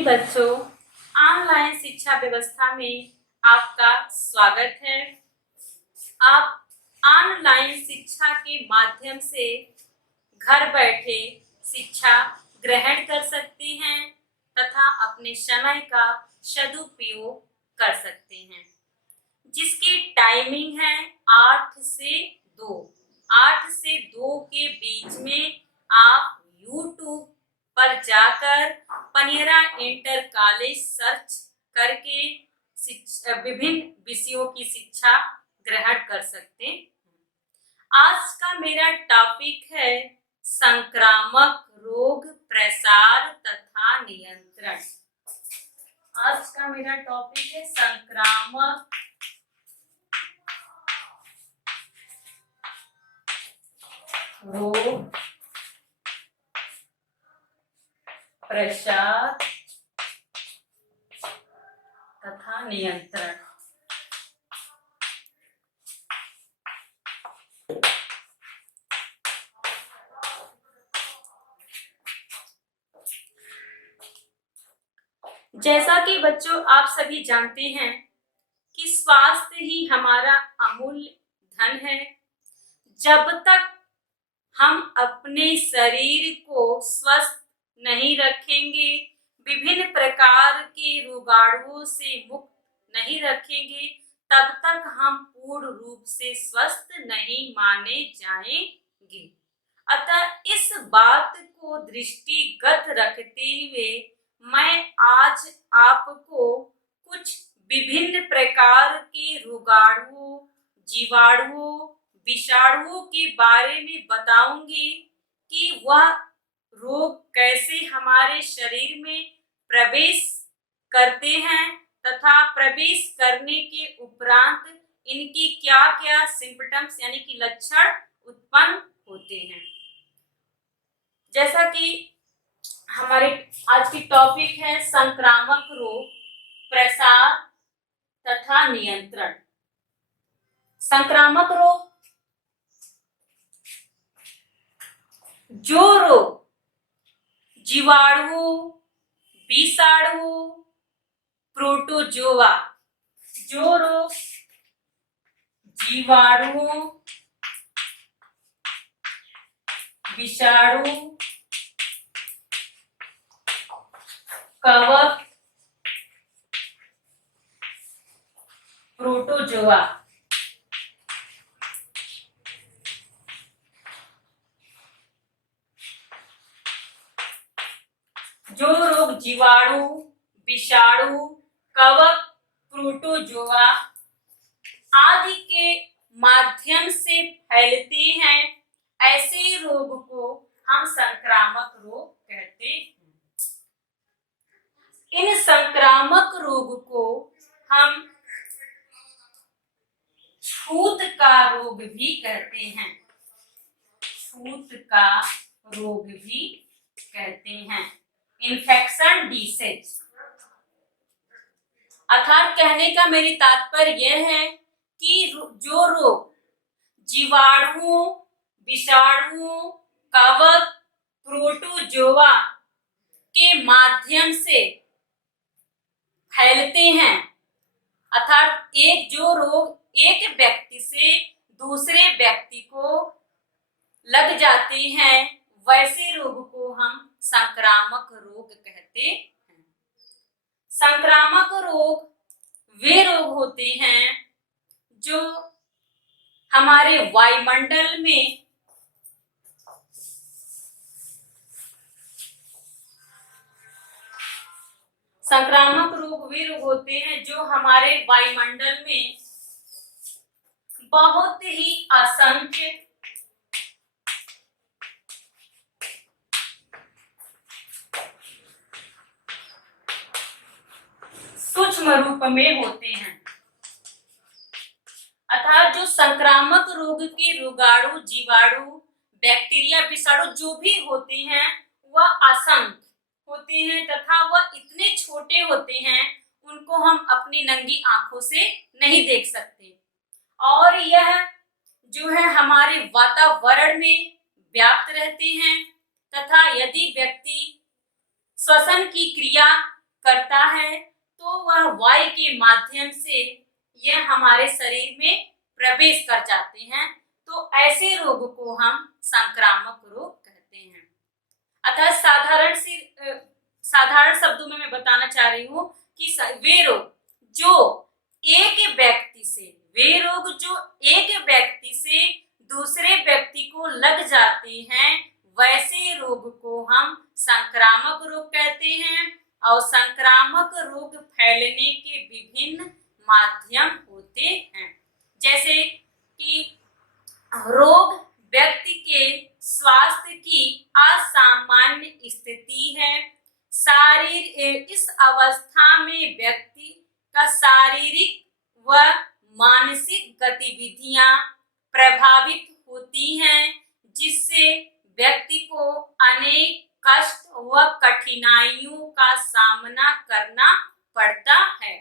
प्रिय बच्चों, ऑनलाइन शिक्षा व्यवस्था में आपका स्वागत है। आप ऑनलाइन शिक्षा के माध्यम से घर बैठे शिक्षा ग्रहण कर सकते हैं तथा अपने समय का सदुपयोग कर सकते हैं, जिसकी टाइमिंग है 8 से 2। 8 से 2 के बीच में आप YouTube पर जाकर पनियरा इंटर कॉलेज सर्च करके विभिन्न विषयों की शिक्षा ग्रहण कर सकते हैं। आज का मेरा टॉपिक है संक्रामक रोग प्रसार तथा नियंत्रण। आज का मेरा टॉपिक है संक्रामक रोग प्रसार तथा नियंत्रण। जैसा कि बच्चों आप सभी जानते हैं कि स्वास्थ्य ही हमारा अमूल्य धन है। जब तक हम अपने शरीर को स्वस्थ नहीं रखेंगे, विभिन्न प्रकार के रोगाणुओं से मुक्त नहीं रखेंगे, तब तक हम पूर्ण रूप से स्वस्थ नहीं माने जाएंगे। अतः इस बात को दृष्टिगत रखते हुए मैं आज आपको कुछ विभिन्न प्रकार के रोगाणुओं, जीवाणुओं, विषाणुओं के बारे में बताऊंगी कि वह रोग कैसे हमारे शरीर में प्रवेश करते हैं तथा प्रवेश करने के उपरांत इनकी क्या क्या सिम्पटम्स यानी कि लक्षण उत्पन्न होते हैं। जैसा कि हमारे आज की टॉपिक है संक्रामक रोग प्रसार तथा नियंत्रण। संक्रामक रोग जो रोग जीवाणुओं, विषाणुओं, प्रोटोजोआ, जो रोग जीवाणुओं, विषाणु, कवक, प्रोटोजोआ, जो रोग जीवाणु, विषाणु, कवक, प्रोटोजोआ आदि के माध्यम से फैलते हैं, ऐसे रोग को हम संक्रामक रोग कहते हैं। इन संक्रामक रोग को हम छूत का रोग भी कहते हैं। छूत का रोग भी कहते हैं, इन्फेक्शन डिसीज। अर्थात कहने का मेरी तात्पर्य यह है कि जो रोग जीवाणुओं, विषाणुओं, कवक, प्रोटोजोआ के माध्यम से फैलते हैं, अर्थात जो रोग एक व्यक्ति से दूसरे व्यक्ति को लग जाते हैं, वैसे रोग को हम संक्रामक रोग कहते हैं। संक्रामक रोग वे रोग होते हैं जो हमारे वायुमंडल में संक्रामक रोग वे रोग होते हैं जो हमारे वायुमंडल में बहुत ही असंख्य सूक्ष्म रूप में होते हैं। अर्थात जो संक्रामक रोग के रोगाणु, जीवाणु, बैक्टीरिया, विषाणु जो भी होते हैं वह असंख्य होते हैं तथा वह इतने छोटे होते हैं उनको हम अपनी नंगी आंखों से नहीं देख सकते, और यह जो है हमारे वातावरण में व्याप्त रहते हैं तथा यदि व्यक्ति श्वसन की क्रिया करता है तो वह वायु के माध्यम से यह हमारे शरीर में प्रवेश कर जाते हैं। तो ऐसे रोग को हम संक्रामक रोग कहते हैं। अतः साधारण शब्दों में मैं बताना चाह रही हूँ कि वे रोग जो एक व्यक्ति से दूसरे व्यक्ति को लग जाते हैं, वैसे रोग को हम संक्रामक रोग कहते हैं। और संक्रामक रोग फैलने के विभिन्न माध्यम होते हैं, जैसे कि रोग व्यक्ति के स्वास्थ्य की असामान्य स्थिति है। इस अवस्था में व्यक्ति का शारीरिक व मानसिक गतिविधियां प्रभावित होती हैं, जिससे व्यक्ति को अनेक कष्ट व कठिनाइयों का सामना करना पड़ता है।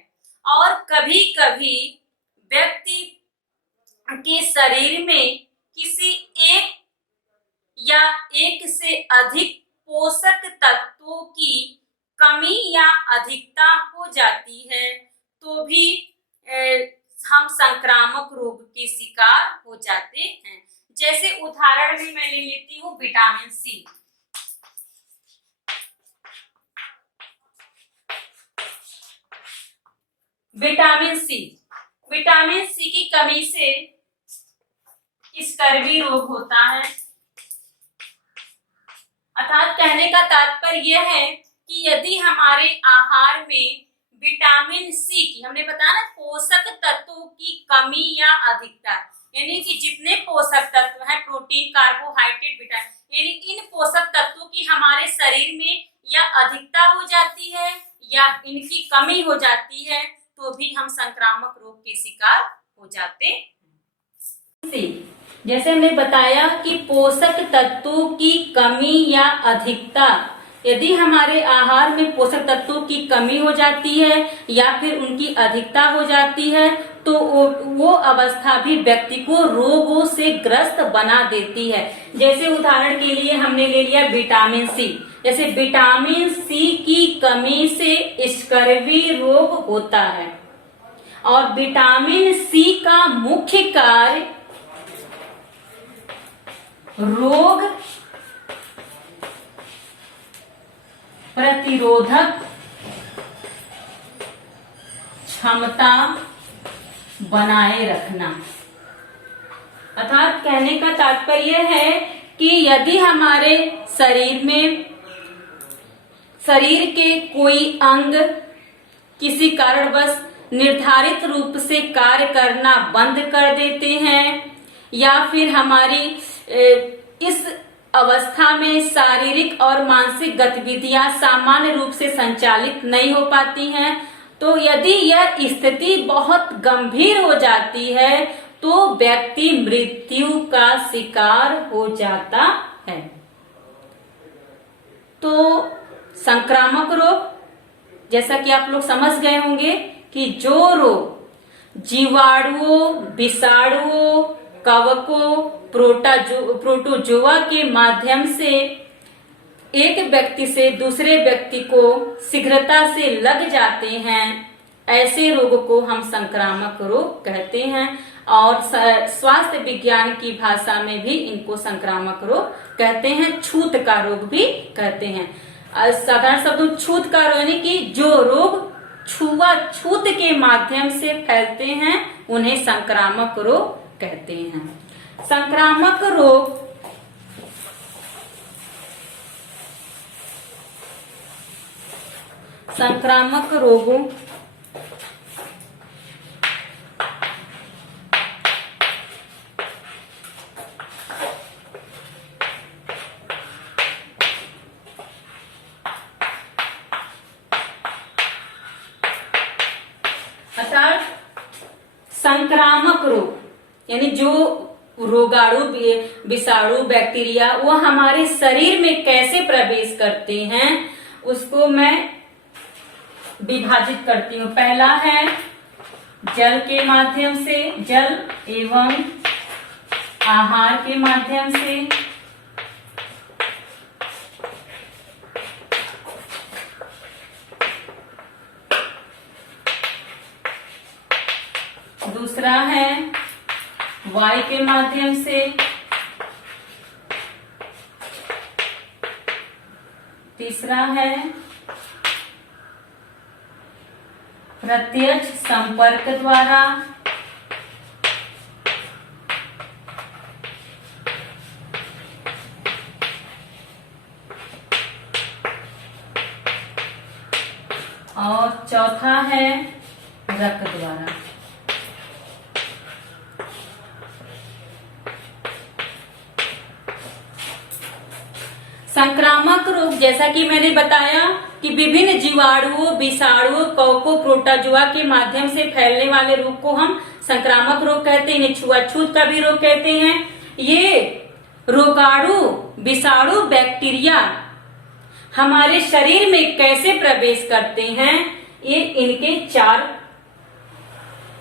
और कभी कभी व्यक्ति के शरीर में किसी एक या एक से अधिक पोषक तत्वों की कमी या अधिकता हो जाती है, तो भी हम संक्रामक रोग के शिकार हो जाते हैं। जैसे उदाहरण में मैं ले लेती हूँ विटामिन सी। विटामिन सी की कमी से स्कर्वी रोग होता है। अर्थात कहने का तात्पर्य यह है कि यदि हमारे आहार में विटामिन सी की, हमने बताया ना, पोषक तत्वों की कमी या अधिकता, यानी कि जितने पोषक तत्व हैं, प्रोटीन, कार्बोहाइड्रेट, विटामिन, यानी इन पोषक तत्वों की हमारे शरीर में या अधिकता हो जाती है या इनकी कमी हो जाती है, तो भी हम संक्रामक रोग के शिकार हो जाते हैं। जैसे हमने बताया कि पोषक तत्वों की कमी या अधिकता, यदि हमारे आहार में पोषक तत्वों की कमी हो जाती है या फिर उनकी अधिकता हो जाती है, तो वो अवस्था भी व्यक्ति को रोगों से ग्रस्त बना देती है। जैसे उदाहरण के लिए हमने ले लिया विटामिन सी। जैसे विटामिन सी की कमी से स्कर्वी रोग होता है। और विटामिन सी का मुख्य कार्य रोग प्रतिरोधक क्षमता बनाए रखना। अर्थात कहने का तात्पर्य है कि यदि हमारे शरीर के कोई अंग किसी कारणवश निर्धारित रूप से कार्य करना बंद कर देते हैं, या फिर हमारी इस अवस्था में शारीरिक और मानसिक गतिविधियां सामान्य रूप से संचालित नहीं हो पाती हैं, तो यदि यह स्थिति बहुत गंभीर हो जाती है तो व्यक्ति मृत्यु का शिकार हो जाता है। तो संक्रामक रोग, जैसा कि आप लोग समझ गए होंगे कि जो रोग जीवाणुओं, विषाणुओं, कवकों, प्रोटोजोआ के माध्यम से एक व्यक्ति से दूसरे व्यक्ति को शीघ्रता से लग जाते हैं, ऐसे रोग को हम संक्रामक रोग कहते हैं। और स्वास्थ्य विज्ञान की भाषा में भी इनको संक्रामक रोग कहते हैं, छूत का रोग भी कहते हैं। साधारण शब्दों छूत का रोग यानी कि जो रोग छूत के माध्यम से फैलते हैं उन्हें संक्रामक रोग कहते हैं। संक्रामक रोगों अर्थात संक्रामक रोग यानी जो रोगाणु, विषाणु, बैक्टीरिया वो हमारे शरीर में कैसे प्रवेश करते हैं उसको मैं विभाजित करती हूँ। पहला है जल के माध्यम से, जल एवं आहार के माध्यम से। दूसरा है वायु के माध्यम से, तीसरा है प्रत्यक्ष संपर्क द्वारा, और चौथा है रक्त द्वारा। संक्रामक रोग, जैसा कि मैंने बताया कि विभिन्न जीवाणुओं, विषाणुओं, कवकों, प्रोटोजोआ के माध्यम से फैलने वाले रोग को हम संक्रामक रोग कहते हैं। इन्हें छुआछूत का भी रोग कहते हैं। ये रोगाणु, विषाणु, बैक्टीरिया हमारे शरीर में कैसे प्रवेश करते हैं, ये इनके 4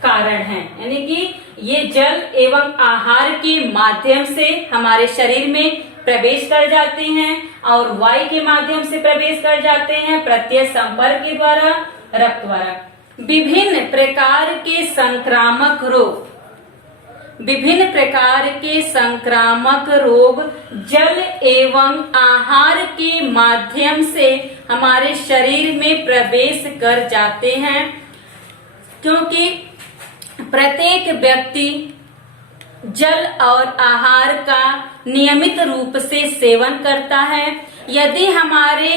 कारण हैं। यानी कि ये जल एवं आहार के माध्यम से हमारे शरीर में प्रवेश कर जाते हैं और वायु के माध्यम से प्रवेश कर जाते हैं, प्रत्यक्ष संपर्क के द्वारा, रक्त द्वारा। विभिन्न प्रकार के संक्रामक रोग, विभिन्न प्रकार के संक्रामक रोग जल एवं आहार के माध्यम से हमारे शरीर में प्रवेश कर जाते हैं, क्योंकि प्रत्येक व्यक्ति जल और आहार का नियमित रूप से सेवन करता है। यदि हमारे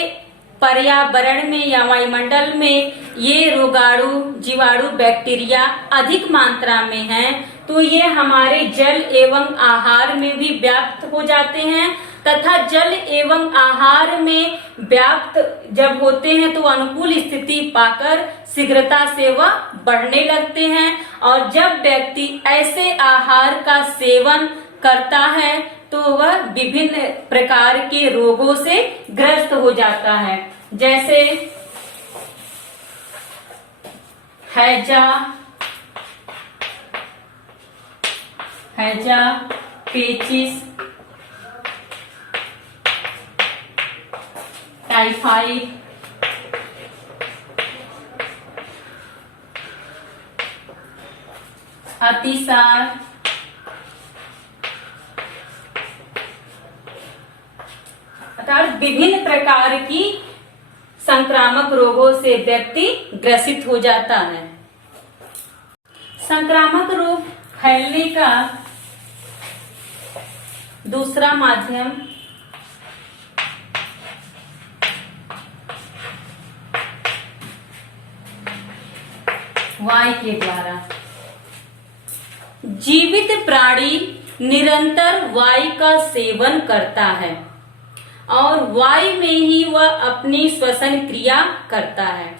पर्यावरण में या वायुमंडल में ये रोगाणु, जीवाणु, बैक्टीरिया अधिक मात्रा में हैं, तो ये हमारे जल एवं आहार में भी व्याप्त हो जाते हैं तथा जल एवं आहार में व्याप्त जब होते हैं तो अनुकूल स्थिति पाकर शीघ्रता से वह बढ़ने लगते हैं। और जब व्यक्ति ऐसे आहार का सेवन करता है तो वह विभिन्न प्रकार के रोगों से ग्रस्त हो जाता है, जैसे हैजा, पेचिस, टाइफाइड, अतिसार, अर्थात विभिन्न प्रकार की संक्रामक रोगों से व्यक्ति ग्रसित हो जाता है। संक्रामक रोग फैलने का दूसरा माध्यम वायु के द्वारा। जीवित प्राणी निरंतर वायु का सेवन करता है और वायु में ही वह अपनी श्वसन क्रिया करता है।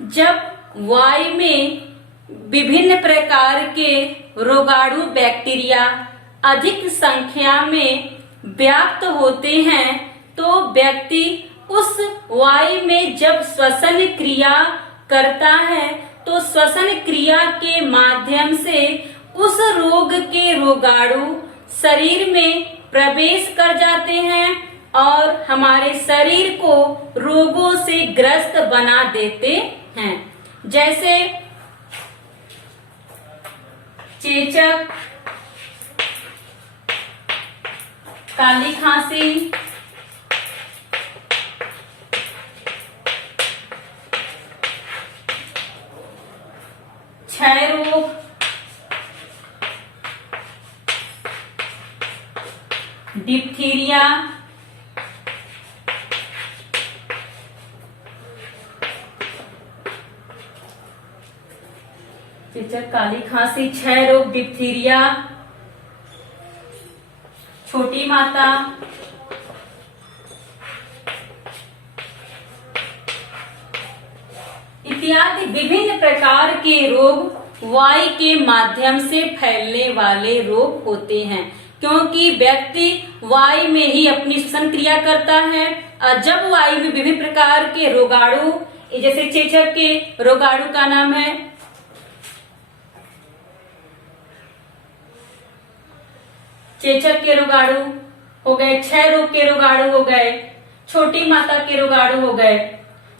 जब वायु में विभिन्न प्रकार के रोगाणु, बैक्टीरिया अधिक संख्या में व्याप्त होते हैं तो व्यक्ति उस वायु में जब श्वसन क्रिया करता है तो श्वसन क्रिया के माध्यम से उस रोग के रोगाणु शरीर में प्रवेश कर जाते हैं और हमारे शरीर को रोगों से ग्रस्त बना देते हैं, जैसे चेचक, काली खांसी, क्षय रोग, डिप्थीरिया, चेचक, काली खांसी, क्षय रोग, डिप्थीरिया, छोटी माता, इत्यादि विभिन्न प्रकार के रोग वायु के माध्यम से फैलने वाले रोग होते हैं, क्योंकि व्यक्ति वायु में ही अपनी श्वसन क्रिया करता है और जब वायु में विभिन्न प्रकार के रोगाणु, जैसे चेचक के रोगाणु का नाम है चेचक के रोगाणु हो गए, क्षय रोग के रोगाणु हो गए, छोटी माता के रोगाणु हो गए।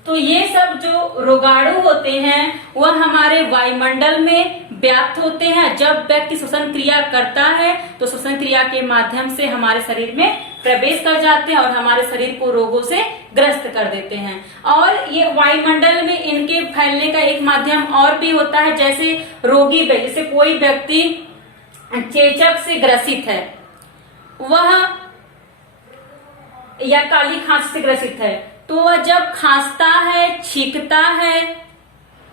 तो ये सब जो रोगाणु होते हैं वह हमारे वायुमंडल में व्याप्त होते हैं। जब व्यक्ति श्वसन क्रिया करता है तो श्वसन क्रिया के माध्यम से हमारे शरीर में प्रवेश कर जाते हैं और हमारे शरीर को रोगों से ग्रस्त कर देते हैं। और ये वायुमंडल में इनके फैलने का एक माध्यम और भी होता है, जैसे रोगी व्यक्ति, जैसे कोई व्यक्ति चेचक से ग्रसित है वह, या काली खांसी से ग्रसित है, तो वह जब खांसता है, छींकता है,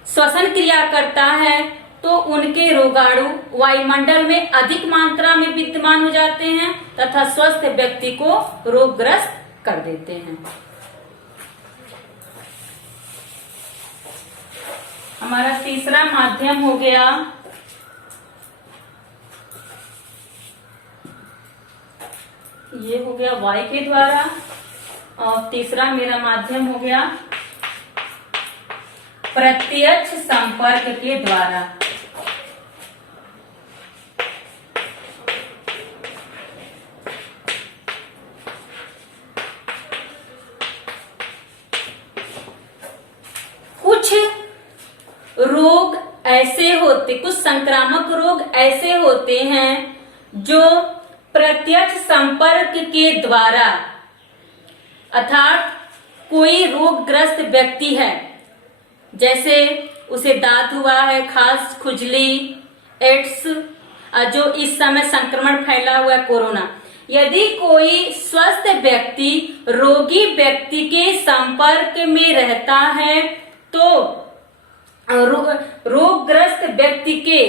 श्वसन क्रिया करता है तो उनके रोगाणु वायुमंडल में अधिक मात्रा में विद्यमान हो जाते हैं तथा स्वस्थ व्यक्ति को रोगग्रस्त कर देते हैं। हमारा तीसरा माध्यम हो गया ये हो गया वायु के द्वारा, और तीसरा मेरा माध्यम हो गया प्रत्यक्ष संपर्क के द्वारा। कुछ रोग ऐसे होते, कुछ संक्रामक रोग ऐसे होते हैं जो प्रत्यक्ष संपर्क के द्वारा, अर्थात कोई रोगग्रस्त व्यक्ति है, जैसे उसे दांत हुआ है, खास खुजली, एड्स, जो इस समय संक्रमण फैला हुआ है कोरोना, यदि कोई स्वस्थ व्यक्ति रोगी व्यक्ति के संपर्क में रहता है तो रोगग्रस्त व्यक्ति के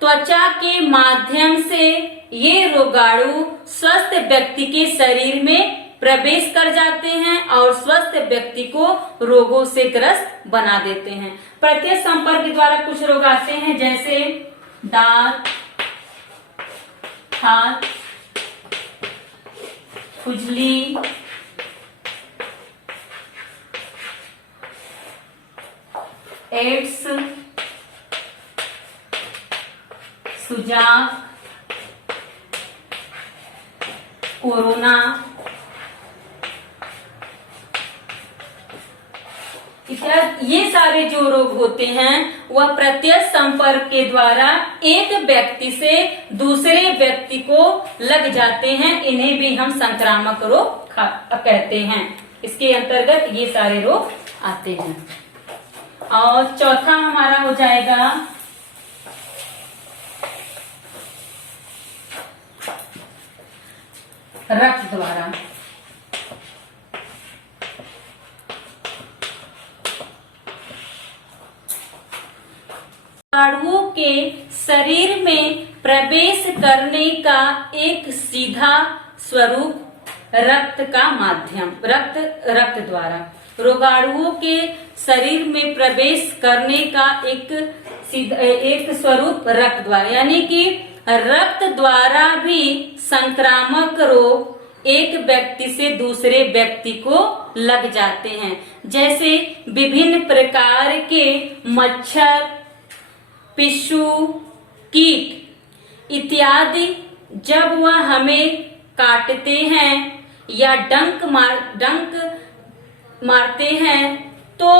त्वचा के माध्यम से ये रोगाणु स्वस्थ व्यक्ति के शरीर में प्रवेश कर जाते हैं और स्वस्थ व्यक्ति को रोगों से ग्रस्त बना देते हैं। प्रत्यक्ष संपर्क के द्वारा कुछ रोग आते हैं, जैसे दांत, हाथ, खुजली, एड्स, सुजाक, कोरोना इत्यादि। ये सारे जो रोग होते हैं वह प्रत्यक्ष संपर्क के द्वारा एक व्यक्ति से दूसरे व्यक्ति को लग जाते हैं, इन्हें भी हम संक्रामक रोग कहते हैं। इसके अंतर्गत ये सारे रोग आते हैं। और चौथा हमारा हो जाएगा रक्त द्वारा। रोगाणुओं के शरीर में प्रवेश करने का एक सीधा स्वरूप रक्त का माध्यम, रक्त द्वारा। रोगाणुओं के शरीर में प्रवेश करने का एक स्वरूप रक्त द्वारा, यानी कि रक्त द्वारा भी संक्रामक रोग एक व्यक्ति से दूसरे व्यक्ति को लग जाते हैं। जैसे विभिन्न प्रकार के मच्छर, पिस्सू, कीट इत्यादि जब वह हमें काटते हैं या डंक मारते हैं तो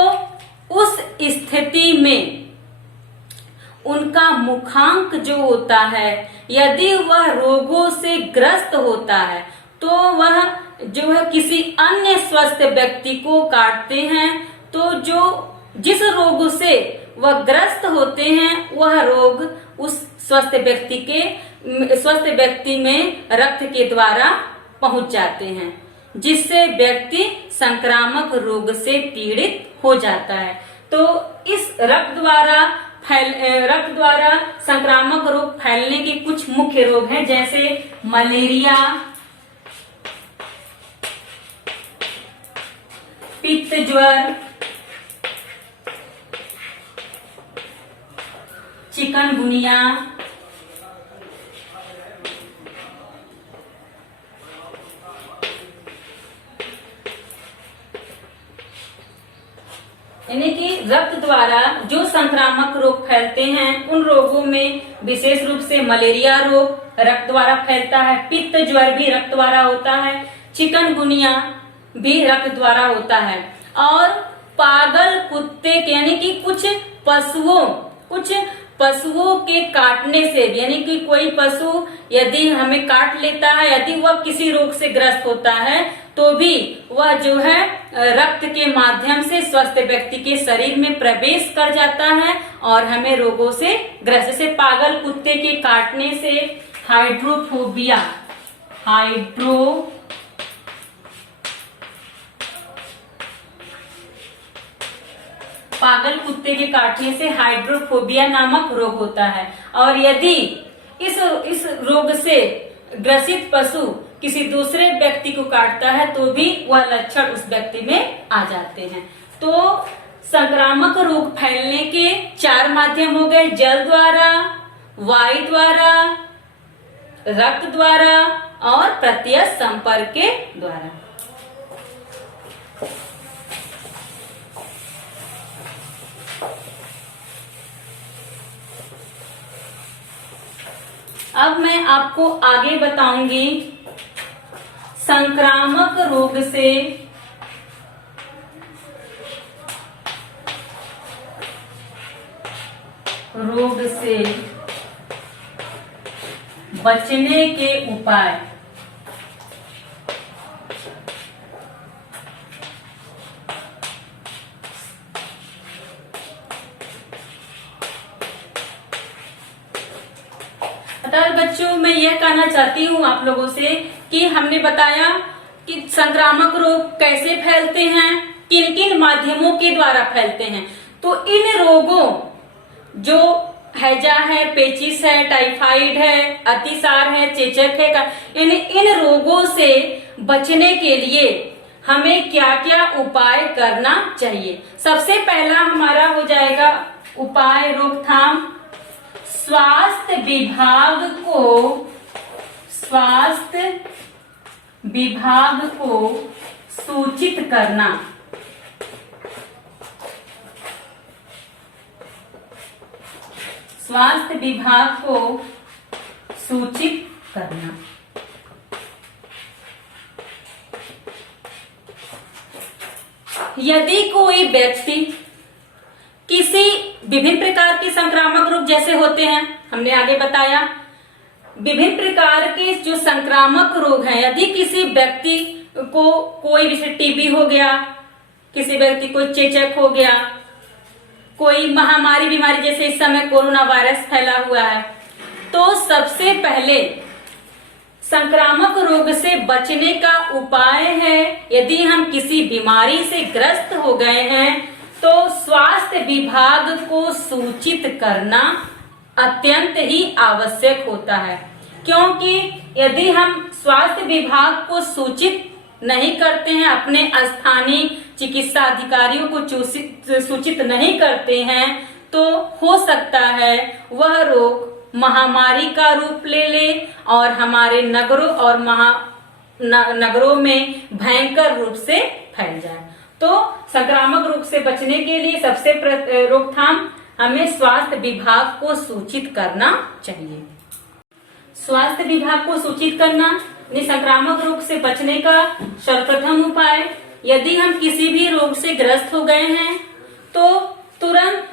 उस स्थिति में उनका मुखांक जो होता है, यदि वह रोगों से ग्रस्त होता है तो वह जो है किसी अन्य स्वस्थ व्यक्ति को काटते हैं, तो जिस रोग से वह ग्रस्त होते हैं वह रोग उस स्वस्थ व्यक्ति में रक्त के द्वारा पहुंच जाते हैं, जिससे व्यक्ति संक्रामक रोग से पीड़ित हो जाता है। तो इस रक्त द्वारा संक्रामक रोग फैलने के कुछ मुख्य रोग हैं, जैसे मलेरिया, पित्त ज्वर, चिकनगुनिया, यानी कि रक्त द्वारा जो संक्रामक रोग फैलते हैं उन रोगों में विशेष रूप से मलेरिया रोग रक्त द्वारा फैलता है, पित्त ज्वर भी रक्त द्वारा होता है, चिकनगुनिया भी रक्त द्वारा होता है। और पागल कुत्ते के यानी कि कुछ पशुओं के काटने से भी, यानी कि कोई पशु यदि हमें काट लेता है, यदि वह किसी रोग से ग्रस्त होता है तो भी वह जो है रक्त के माध्यम से स्वस्थ व्यक्ति के शरीर में प्रवेश कर जाता है और हमें रोगों से ग्रस्त, जैसे पागल कुत्ते के काटने से हाइड्रोफोबिया, पागल कुत्ते के काटने से हाइड्रोफोबिया नामक रोग होता है। और यदि इस रोग से ग्रसित पशु किसी दूसरे व्यक्ति को काटता है तो भी वह लक्षण उस व्यक्ति में आ जाते हैं। तो संक्रामक रोग फैलने के 4 माध्यम हो गए, जल द्वारा, वायु द्वारा, रक्त द्वारा और प्रत्यक्ष संपर्क के द्वारा। अब मैं आपको आगे बताऊंगी संक्रामक रोग से बचने के उपाय। बच्चों, मैं यह कहना चाहती हूँ आप लोगों से कि हमने बताया कि संक्रामक रोग कैसे फैलते हैं, किन किन माध्यमों के द्वारा फैलते हैं। तो इन रोगों, जो हैजा है, पेचिस है, टाइफाइड है, अतिसार है, चेचक है, इन रोगों से बचने के लिए हमें क्या क्या उपाय करना चाहिए। सबसे पहला हमारा हो जाएगा उपाय रोकथाम। स्वास्थ्य विभाग को सूचित करना। स्वास्थ्य विभाग को सूचित करना। यदि कोई व्यक्ति किसी विभिन्न प्रकार के संक्रामक रोग जैसे होते हैं, हमने आगे बताया विभिन्न प्रकार के जो संक्रामक रोग हैं, यदि किसी व्यक्ति को कोई जैसे टीबी हो गया, किसी व्यक्ति को चेचक हो गया, कोई महामारी बीमारी जैसे इस समय कोरोना वायरस फैला हुआ है, तो सबसे पहले संक्रामक रोग से बचने का उपाय है, यदि हम किसी बीमारी से ग्रस्त हो गए हैं तो स्वास्थ्य विभाग को सूचित करना अत्यंत ही आवश्यक होता है। क्योंकि यदि हम स्वास्थ्य विभाग को सूचित नहीं करते हैं, अपने स्थानीय चिकित्सा अधिकारियों को सूचित नहीं करते हैं, तो हो सकता है वह रोग महामारी का रूप ले और हमारे नगरों में भयंकर रूप से फैल जाए। तो संक्रामक रोग से बचने के लिए सबसे रोकथाम हमें स्वास्थ्य विभाग को सूचित करना चाहिए। स्वास्थ्य विभाग को सूचित करना संक्रामक रोग से बचने का सर्वप्रथम उपाय। यदि हम किसी भी रोग से ग्रस्त हो गए हैं तो तुरंत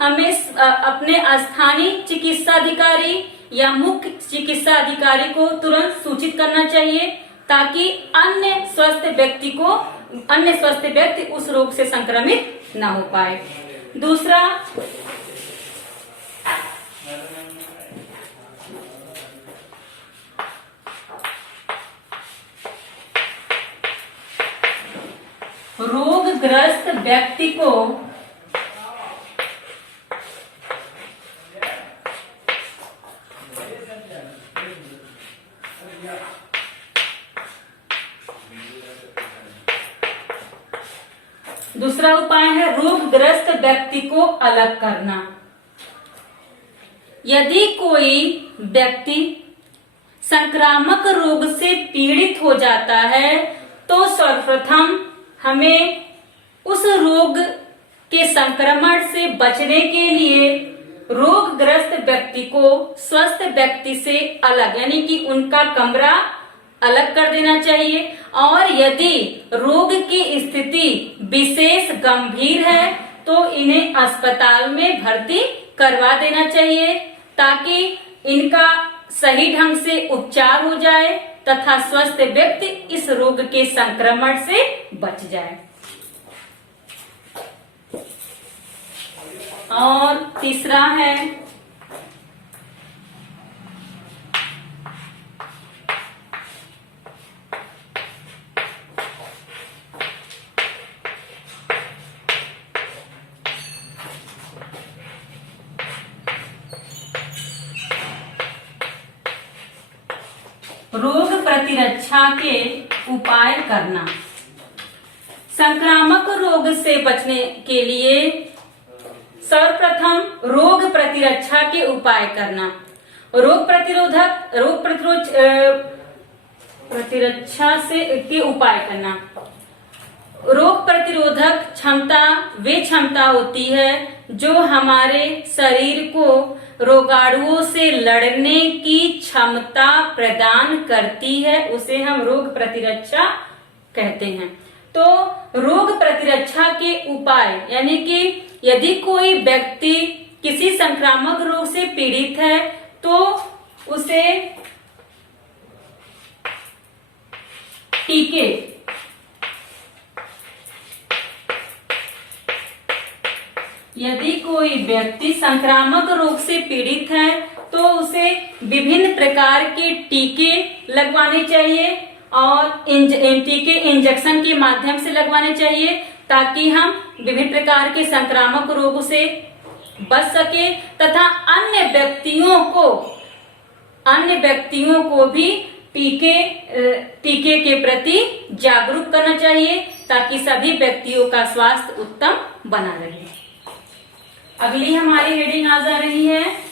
हमें अपने स्थानीय चिकित्सा अधिकारी या मुख्य चिकित्सा अधिकारी को तुरंत सूचित करना चाहिए, ताकि अन्य स्वस्थ व्यक्ति उस रोग से संक्रमित न हो पाए। दूसरा, रोगग्रस्त व्यक्ति को दूसरा उपाय है रोगग्रस्त व्यक्ति को अलग करना। यदि कोई व्यक्ति संक्रामक रोग से पीड़ित हो जाता है तो सर्वप्रथम हमें उस रोग के संक्रमण से बचने के लिए रोगग्रस्त व्यक्ति को स्वस्थ व्यक्ति से अलग, यानी कि उनका कमरा अलग कर देना चाहिए, और यदि रोग की स्थिति विशेष गंभीर है तो इन्हें अस्पताल में भर्ती करवा देना चाहिए, ताकि इनका सही ढंग से उपचार हो जाए तथा स्वस्थ व्यक्ति इस रोग के संक्रमण से बच जाए। और तीसरा है रोग प्रतिरक्षा के उपाय करना। संक्रामक रोग से बचने के लिए सर्वप्रथम रोग प्रतिरक्षा के उपाय करना। रोग प्रतिरक्षा से के उपाय करना। रोग प्रतिरोधक क्षमता वे क्षमता होती है जो हमारे शरीर को रोगाणुओं से लड़ने की क्षमता प्रदान करती है, उसे हम रोग प्रतिरक्षा कहते हैं। तो रोग प्रतिरक्षा के उपाय यानी कि यदि कोई व्यक्ति किसी संक्रामक रोग से पीड़ित है तो उसे टीके यदि कोई व्यक्ति संक्रामक रोग से पीड़ित है तो उसे विभिन्न प्रकार के टीके लगवाने चाहिए, और टीके इंजेक्शन के माध्यम से लगवाने चाहिए, ताकि हम विभिन्न प्रकार के संक्रामक रोगों से बच सके, तथा अन्य व्यक्तियों को भी टीके के प्रति जागरूक करना चाहिए, ताकि सभी व्यक्तियों का स्वास्थ्य उत्तम बना रहे। अगली हमारी हेडिंग आ जा रही है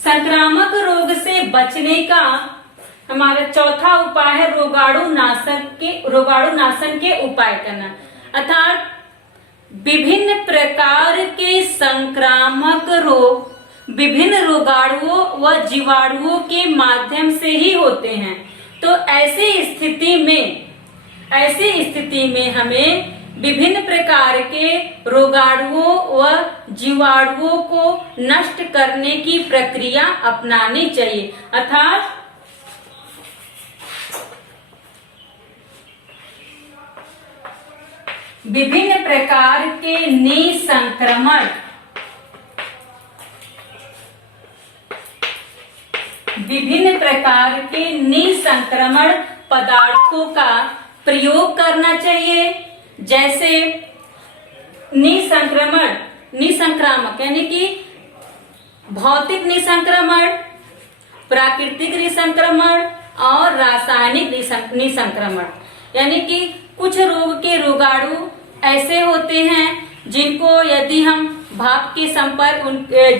संक्रामक रोग से बचने का हमारा चौथा उपाय है रोगाणु नाशन के उपाय करना। अर्थात विभिन्न प्रकार के संक्रामक रोग विभिन्न रोगाणुओं व जीवाणुओं के माध्यम से ही होते हैं। तो ऐसी स्थिति में हमें विभिन्न प्रकार के रोगाणुओं व जीवाणुओं को नष्ट करने की प्रक्रिया अपनानी चाहिए। अर्थात विभिन्न प्रकार के निसंक्रमण पदार्थों का प्रयोग करना चाहिए, जैसे निसंक्रामक यानी कि भौतिक निसंक्रमण, प्राकृतिक निसंक्रमण और रासायनिक निसंक्रमण। यानी कि कुछ रोग के रोगाणु ऐसे होते हैं जिनको यदि हम भाप के संपर्क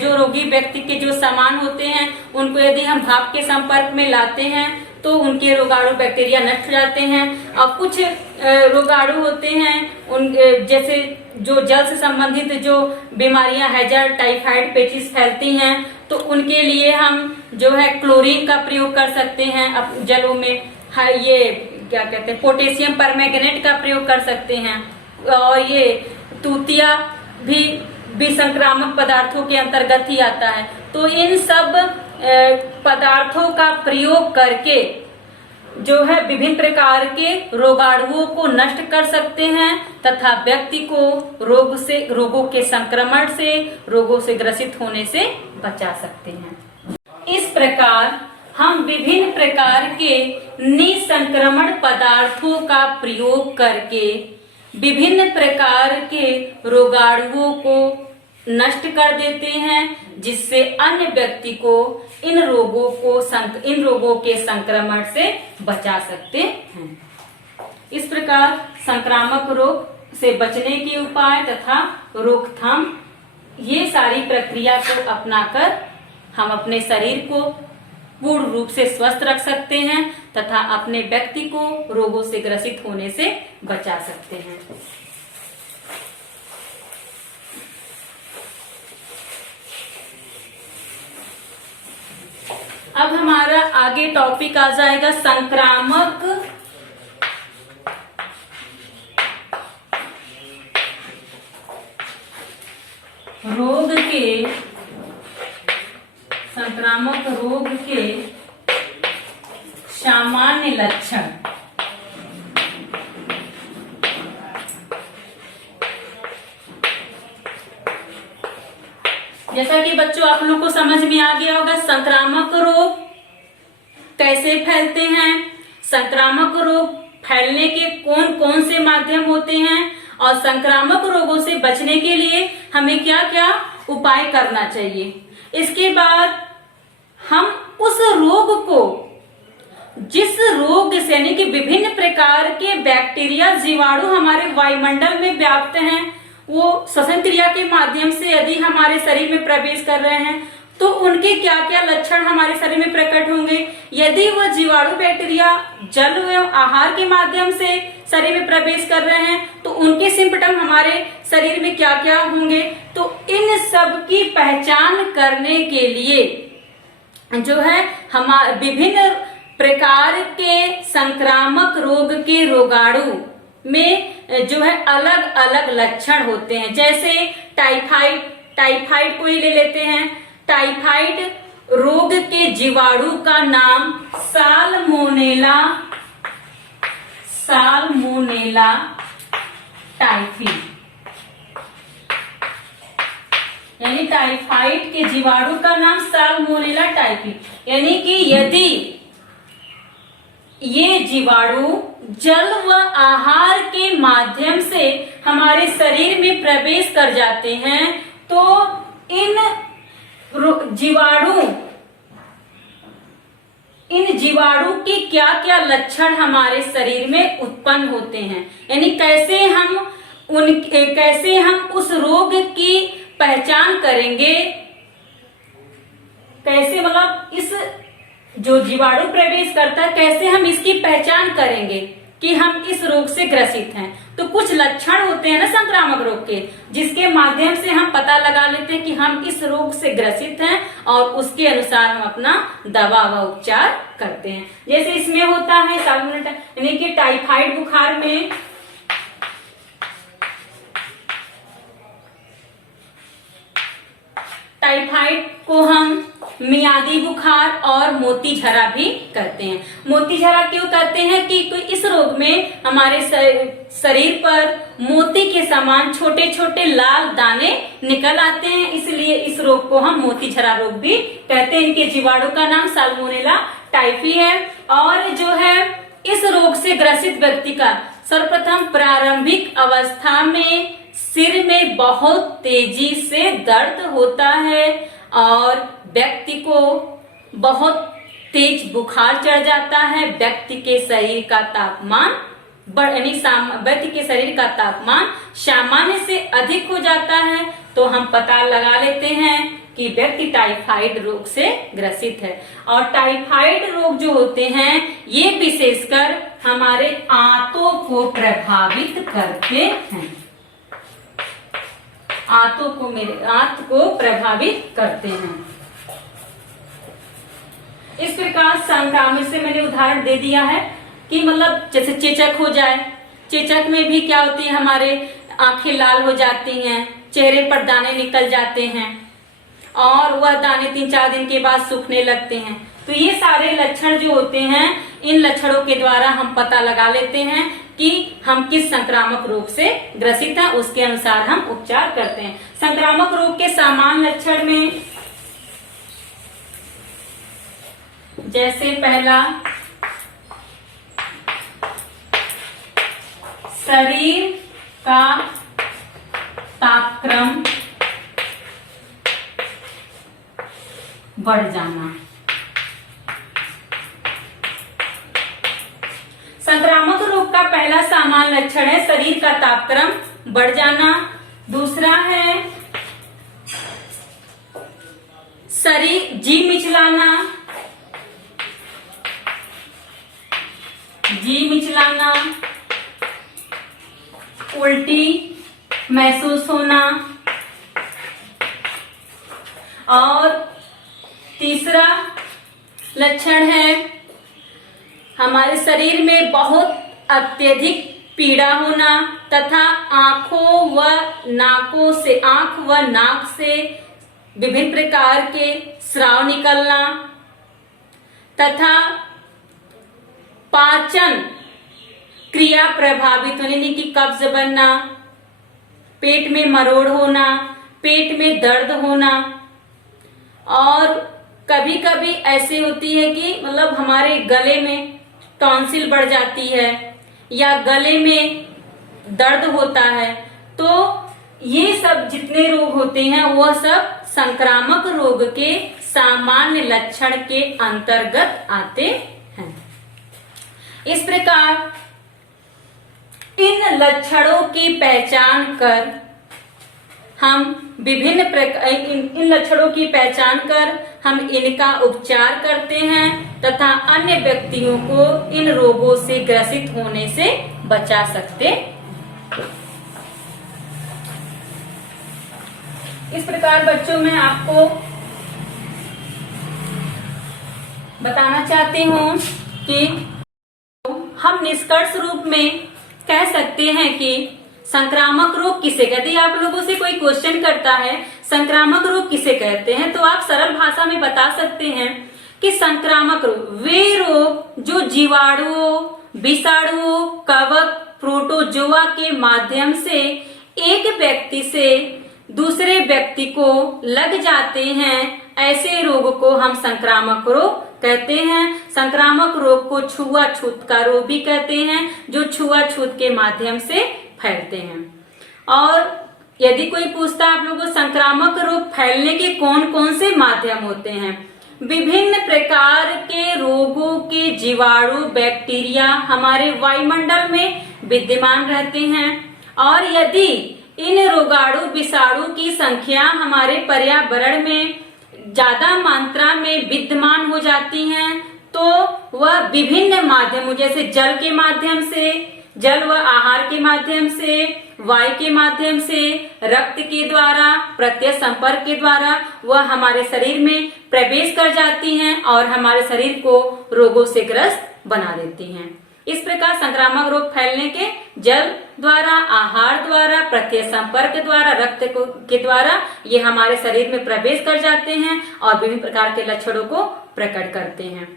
जो रोगी व्यक्ति के जो सामान होते हैं उनको यदि हम भाप के संपर्क में लाते हैं तो उनके रोगाणु बैक्टीरिया नष्ट हो जाते हैं। और कुछ रोगाणु होते हैं उन जैसे जो जल से संबंधित जो बीमारियां हैजर्ड, टाइफाइड, पेचिस फैलती हैं तो उनके लिए हम जो है क्लोरीन का प्रयोग कर सकते हैं। अब जलों में ये क्या कहते हैं पोटेशियम परमैंगनेट का प्रयोग कर सकते हैं। और ये तूतिया भी विसंक्रामक पदार्थों के अंतर्गत ही आता है। तो इन सब पदार्थों का प्रयोग करके जो है विभिन्न प्रकार के रोगाणुओं को नष्ट कर सकते हैं तथा व्यक्ति को रोगों के संक्रमण से, रोगों से ग्रसित होने से बचा सकते हैं। इस प्रकार हम विभिन्न प्रकार के निसंक्रमण पदार्थों का प्रयोग करके विभिन्न प्रकार के रोगाणुओं को नष्ट कर देते हैं, जिससे अन्य व्यक्ति को इन रोगों के संक्रमण से बचा सकते हैं। इस प्रकार संक्रामक रोग से बचने के उपाय तथा रोकथाम, ये सारी प्रक्रिया को अपनाकर हम अपने शरीर को पूर्ण रूप से स्वस्थ रख सकते हैं तथा अपने व्यक्ति को रोगों से ग्रसित होने से बचा सकते हैं। अब हमारा आगे टॉपिक आ जाएगा संक्रामक रोग के सामान्य लक्षण। जैसा कि बच्चों आप लोग को समझ में आ गया होगा, संक्रामक रोग कैसे फैलते हैं, संक्रामक रोग फैलने के कौन कौन से माध्यम होते हैं और संक्रामक रोगों से बचने के लिए हमें क्या क्या उपाय करना चाहिए। इसके बाद हम उस रोग को, जिस रोग से यानी कि विभिन्न प्रकार के बैक्टीरिया जीवाणु हमारे वायुमंडल में व्याप्त हैं, वो श्वसन क्रिया के माध्यम से यदि हमारे शरीर में प्रवेश कर रहे हैं तो उनके क्या क्या लक्षण हमारे शरीर में प्रकट होंगे। यदि वह जीवाणु बैक्टीरिया जल एवं आहार के माध्यम से शरीर में प्रवेश कर रहे हैं तो उनके सिम्पटम हमारे शरीर में क्या क्या होंगे। तो इन सब की पहचान करने के लिए जो है हमारे विभिन्न प्रकार के संक्रामक रोग के रोगाणु में जो है अलग अलग लक्षण होते हैं। जैसे टाइफाइड को ही ले लेते हैं। टाइफाइड रोग के जीवाणु का नाम साल्मोनेला टाइफी, यानी टाइफाइड के जीवाणु का नाम साल्मोनेला टाइफी। यानी कि यदि ये जीवाणु जल व आहार के माध्यम से हमारे शरीर में प्रवेश कर जाते हैं तो इन जीवाणु के क्या क्या लक्षण हमारे शरीर में उत्पन्न होते हैं, यानी कैसे हम उस रोग की पहचान करेंगे, कैसे मतलब इस जो जीवाणु प्रवेश करता है कैसे हम इसकी पहचान करेंगे कि हम इस रोग से ग्रसित हैं। तो कुछ लक्षण होते हैं ना संक्रामक रोग के, जिसके माध्यम से हम पता लगा लेते हैं कि हम इस रोग से ग्रसित हैं और उसके अनुसार हम अपना दवा व उपचार करते हैं। जैसे इसमें होता है साल्मोनेला यानी कि टाइफाइड बुखार में टाइफाइड को हम मियादी बुखार और मोतीझरा भी कहते हैं। मोतीझरा क्यों कहते हैं कि इस रोग में हमारे शरीर पर मोती के समान छोटे छोटे लाल दाने निकल आते हैं, इसलिए इस रोग को हम मोतीझरा रोग भी कहते हैं। इनके जीवाणु का नाम साल्मोनेला टाइफी है। और जो है इस रोग से ग्रसित व्यक्ति का सर्वप्रथम प्रारंभिक अवस्था में सिर में बहुत तेजी से दर्द होता है और व्यक्ति को बहुत तेज बुखार चढ़ जाता है। व्यक्ति के शरीर का तापमान सामान्य से अधिक हो जाता है तो हम पता लगा लेते हैं कि व्यक्ति टाइफाइड रोग से ग्रसित है। और टाइफाइड रोग जो होते हैं ये विशेषकर हमारे आंतों को प्रभावित करते हैं, आंत को प्रभावित करते हैं। इस प्रकार संक्रामक से मैंने उदाहरण दे दिया है कि मतलब जैसे चेचक हो जाए, चेचक में भी क्या होती है हमारे आंखें लाल हो जाती हैं, चेहरे पर दाने निकल जाते हैं और वह दाने 3-4 दिन के बाद सूखने लगते हैं। तो ये सारे लक्षण जो होते हैं इन लक्षणों के द्वारा हम पता लगा लेते हैं कि हम किस संक्रामक रोग से ग्रसित हैं, उसके अनुसार हम उपचार करते हैं। संक्रामक रोग के सामान्य लक्षण में जैसे पहला शरीर का तापक्रम बढ़ जाना। संक्रामक रोग का पहला सामान्य लक्षण है शरीर का तापक्रम बढ़ जाना। दूसरा है शरीर जी मिचलाना, उल्टी महसूस होना। और तीसरा लक्षण है हमारे शरीर में बहुत अत्यधिक पीड़ा होना तथा आंख व नाक से विभिन्न प्रकार के स्राव निकलना तथा पाचन क्रिया प्रभावित होने, यानी कि कब्ज बनना, पेट में मरोड़ होना, पेट में दर्द होना। और कभी कभी ऐसे होती है कि मतलब हमारे गले में टॉन्सिल बढ़ जाती है या गले में दर्द होता है। तो ये सब जितने रोग होते हैं वह सब संक्रामक रोग के सामान्य लक्षण के अंतर्गत आते हैं। इस प्रकार इन लक्षणों की पहचान कर हम इन लक्षणों की पहचान कर हम इनका उपचार करते हैं तथा अन्य व्यक्तियों को इन रोगों से ग्रसित होने से बचा सकते। इस प्रकार बच्चों मैं आपको बताना चाहती हूँ कि हम निष्कर्ष रूप में कह सकते हैं कि संक्रामक रोग किसे कहते हैं। आप लोगों से कोई क्वेश्चन करता है संक्रामक रोग किसे कहते हैं, तो आप सरल भाषा में बता सकते हैं कि संक्रामक रोग वे रोग जो जीवाणुओं, विषाणुओं, कवक, प्रोटोजोआ के माध्यम से एक व्यक्ति से दूसरे व्यक्ति को लग जाते हैं, ऐसे रोग को हम संक्रामक रोग कहते हैं। संक्रामक रोग को छुआछूत का रोग भी कहते हैं, जो छुआछूत के माध्यम से फैलते हैं। और यदि कोई पूछता है आप लोगों को संक्रामक रोग फैलने के कौन कौन से माध्यम होते हैं, विभिन्न प्रकार के रोगों के जीवाणु, बैक्टीरिया हमारे वायुमंडल में विद्यमान रहते हैं। और यदि इन रोगाणु विषाणु की संख्या हमारे पर्यावरण में ज्यादा मात्रा में विद्यमान हो जाती हैं तो वह विभिन्न माध्यमों जैसे जल के माध्यम से, जल व आहार के माध्यम से, वायु के माध्यम से, रक्त के द्वारा, प्रत्यक्ष संपर्क के द्वारा वह हमारे शरीर में प्रवेश कर जाती हैं और हमारे शरीर को रोगों से ग्रस्त बना देती हैं। इस प्रकार संक्रामक रोग फैलने के जल द्वारा, आहार द्वारा, प्रत्यक्ष संपर्क द्वारा, रक्त के द्वारा ये हमारे शरीर में प्रवेश कर जाते हैं और विभिन्न प्रकार के लक्षणों को प्रकट करते हैं।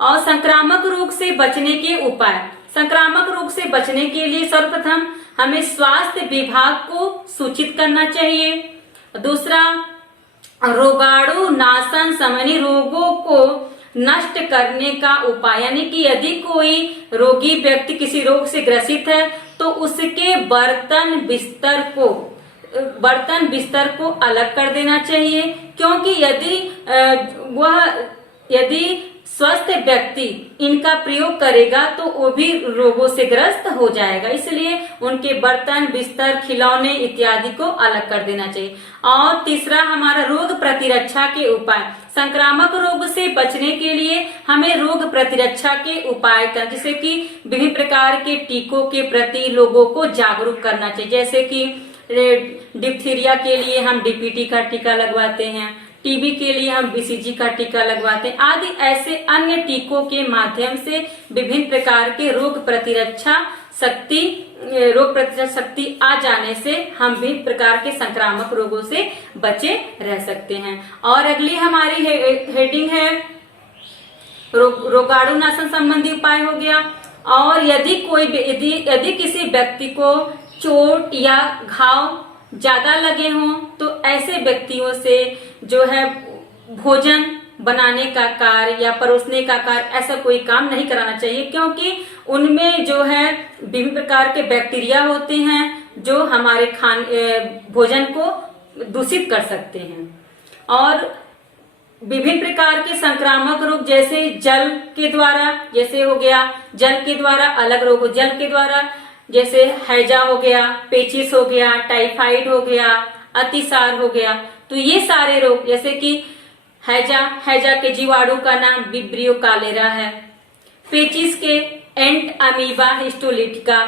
और संक्रामक रोग से बचने के उपाय, संक्रामक रोग से बचने के लिए सर्वप्रथम हमें स्वास्थ्य विभाग को सूचित करना चाहिए। दूसरा, रोगाणु नाशन संबंधी रोगों को नष्ट करने का उपाय, यानी कि यदि कोई रोगी व्यक्ति किसी रोग से ग्रसित है तो उसके बर्तन बिस्तर को अलग कर देना चाहिए, क्योंकि यदि स्वस्थ व्यक्ति इनका प्रयोग करेगा तो वो भी रोगों से ग्रस्त हो जाएगा। इसलिए उनके बर्तन, बिस्तर, खिलौने इत्यादि को अलग कर देना चाहिए। और तीसरा हमारा रोग प्रतिरक्षा के उपाय, संक्रामक रोग से बचने के लिए हमें रोग प्रतिरक्षा के उपाय करना, जैसे कि विभिन्न प्रकार के टीकों के प्रति लोगों को जागरूक करना चाहिए। जैसे कि डिप्थीरिया के लिए हम डीपीटी का टीका लगवाते हैं, टीबी के लिए हम बीसीजी का टीका लगवाते हैं आदि। ऐसे अन्य टीकों के माध्यम से विभिन्न प्रकार के रोग प्रतिरक्षा शक्ति आ जाने से हम विभिन्न प्रकार के संक्रामक रोगों से बचे रह सकते हैं। और अगली हमारी हेडिंग है रोगाणु नाशन संबंधी उपाय हो गया। और यदि किसी व्यक्ति को चोट या घाव ज्यादा लगे हों तो ऐसे व्यक्तियों से जो है भोजन बनाने का कार्य या परोसने का कार्य, ऐसा कोई काम नहीं कराना चाहिए, क्योंकि उनमें जो है विभिन्न प्रकार के बैक्टीरिया होते हैं जो हमारे भोजन को दूषित कर सकते हैं। और विभिन्न प्रकार के संक्रामक रोग जैसे जल के द्वारा, जैसे हो गया जल के द्वारा अलग रोग, जल के द्वारा जैसे हैजा हो गया, पेचिस हो गया, टाइफाइड हो गया, अतिसार हो गया। तो ये सारे रोग जैसे कि हैजा के जीवाणु का नाम विब्रियो कालेरा है, पेचिस के एंट अमीबा हिस्टोलिटिका,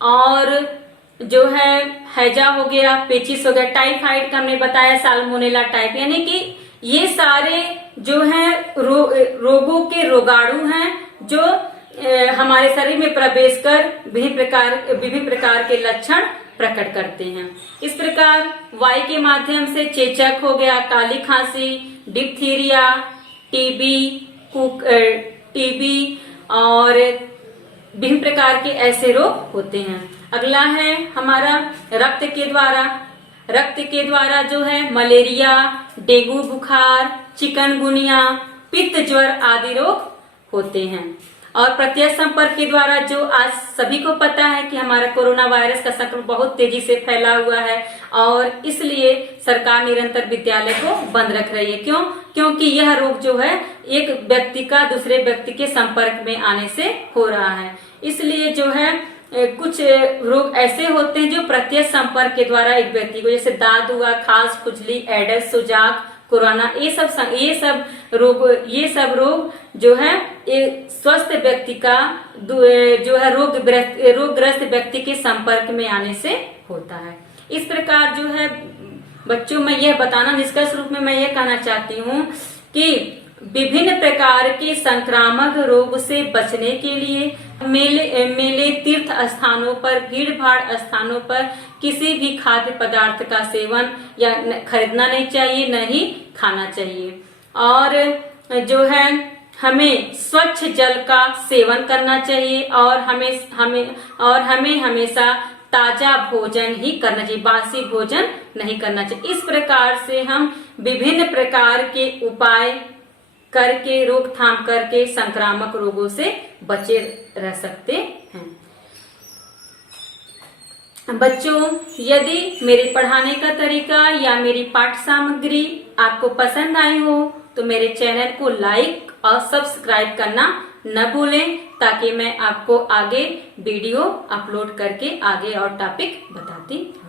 और जो है हैजा हो गया, पेचिस हो गया, टाइफाइड का हमने बताया साल्मोनेला टाइप, यानी कि ये सारे जो है रोगों के रोगाणु हैं जो हमारे शरीर में प्रवेश कर विभिन्न प्रकार के लक्षण प्रकट करते हैं। इस प्रकार वायु के माध्यम से चेचक हो गया, काली खांसी, डिप्थीरिया, टीबी और विभिन्न प्रकार के ऐसे रोग होते हैं। अगला है हमारा रक्त के द्वारा जो है मलेरिया, डेंगू बुखार, चिकनगुनिया, पित्त ज्वर आदि रोग होते हैं। और प्रत्यक्ष संपर्क के द्वारा जो आज सभी को पता है कि हमारा कोरोना वायरस का संक्रमण बहुत तेजी से फैला हुआ है और इसलिए सरकार निरंतर विद्यालय को बंद रख रही है। क्यों? क्योंकि यह रोग जो है एक व्यक्ति का दूसरे व्यक्ति के संपर्क में आने से हो रहा है। इसलिए जो है कुछ रोग ऐसे होते हैं जो प्रत्यक्ष संपर्क के द्वारा एक व्यक्ति को, जैसे दाद हुआ, खांस, खुजली, एडस, सुजाक, कोरोना, ये सब रोग जो है एक स्वस्थ व्यक्ति का जो है रोगग्रस्त व्यक्ति के संपर्क में आने से होता है। इस प्रकार जो है बच्चों में यह बताना, निष्कर्ष रूप में मैं यह कहना चाहती हूँ कि विभिन्न प्रकार के संक्रामक रोग से बचने के लिए मेले तीर्थ स्थानों पर, भीड़ भाड़ स्थानों पर किसी भी खाद्य पदार्थ का सेवन या खरीदना नहीं चाहिए, न ही खाना चाहिए। और जो है हमें स्वच्छ जल का सेवन करना चाहिए और हमें हमेशा ताजा भोजन ही करना चाहिए, बासी भोजन नहीं करना चाहिए। इस प्रकार से हम विभिन्न प्रकार के उपाय करके, रोकथाम करके संक्रामक रोगों से बचे रह सकते हैं। बच्चों, यदि मेरे पढ़ाने का तरीका या मेरी पाठ्य सामग्री आपको पसंद आई हो तो मेरे चैनल को लाइक और सब्सक्राइब करना न भूलें, ताकि मैं आपको आगे वीडियो अपलोड करके आगे और टॉपिक बताती हूँ।